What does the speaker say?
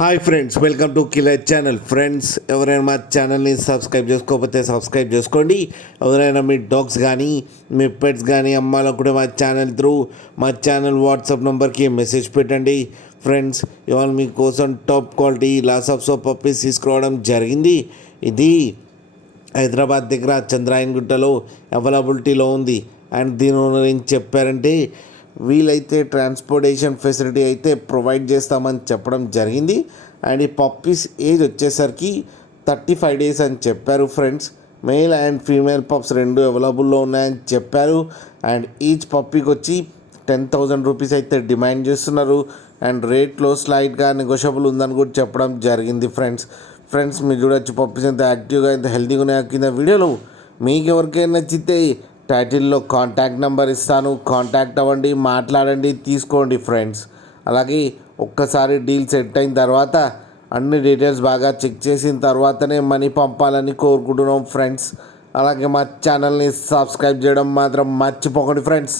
Hi friends, welcome to killer channel. Friends, ఎవరైనా మా ఛానల్ని సబ్స్క్రైబ్ చేసుకోకపోతే సబ్స్క్రైబ్ చేసుకోండి. ఎవరైనా మీ డాగ్స్ కానీ మీ పెట్స్ కానీ అమ్మాలనుకుంటే మా ఛానల్ వాట్సాప్ నెంబర్కి మెసేజ్ పెట్టండి. ఫ్రెండ్స్, ఇవాళ మీకోసం top quality Lhasa Apso puppies తీసుకురావడం జరిగింది. ఇది హైదరాబాద్ దగ్గర చంద్రాయన్గుట్టలో అవైలబిలిటీలో ఉంది. అండ్ దీని గురించి చెప్పారంటే వీలైతే ట్రాన్స్పోర్టేషన్ ఫెసిలిటీ అయితే ప్రొవైడ్ చేస్తామని చెప్పడం జరిగింది. అండ్ ఈ పప్పీస్ ఏజ్ వచ్చేసరికి 35 డేస్ అని చెప్పారు. Friends, male and female pups రెండు అవైలబుల్లో ఉన్నాయని చెప్పారు. అండ్ ఈచ్ పప్పీకి వచ్చి 10,000 రూపీస్ అయితే డిమాండ్ చేస్తున్నారు. అండ్ రేట్లో స్లైట్గా నెగోషియబుల్ ఉందని కూడా చెప్పడం జరిగింది. ఫ్రెండ్స్ మీరు చూడొచ్చు పప్పీస్ ఎంత యాక్టివ్గా ఎంత హెల్తీగా ఉన్నాయో కింద వీడియోలో. మీకు ఎవరికైనా నచ్చితే టైటిల్లో కాంటాక్ట్ నెంబర్ ఇస్తాను, కాంటాక్ట్ అవ్వండి, మాట్లాడండి, తీసుకోండి. ఫ్రెండ్స్, అలాగే ఒక్కసారి డీల్ సెట్ అయిన తర్వాత అన్ని డీటెయిల్స్ బాగా చెక్ చేసిన తర్వాతనే మనీ పంపాలని కోరుకుంటున్నాం. ఫ్రెండ్స్, అలాగే మా ఛానల్ని సబ్స్క్రైబ్ చేయడం మాత్రం మర్చిపోకండి. ఫ్రెండ్స్.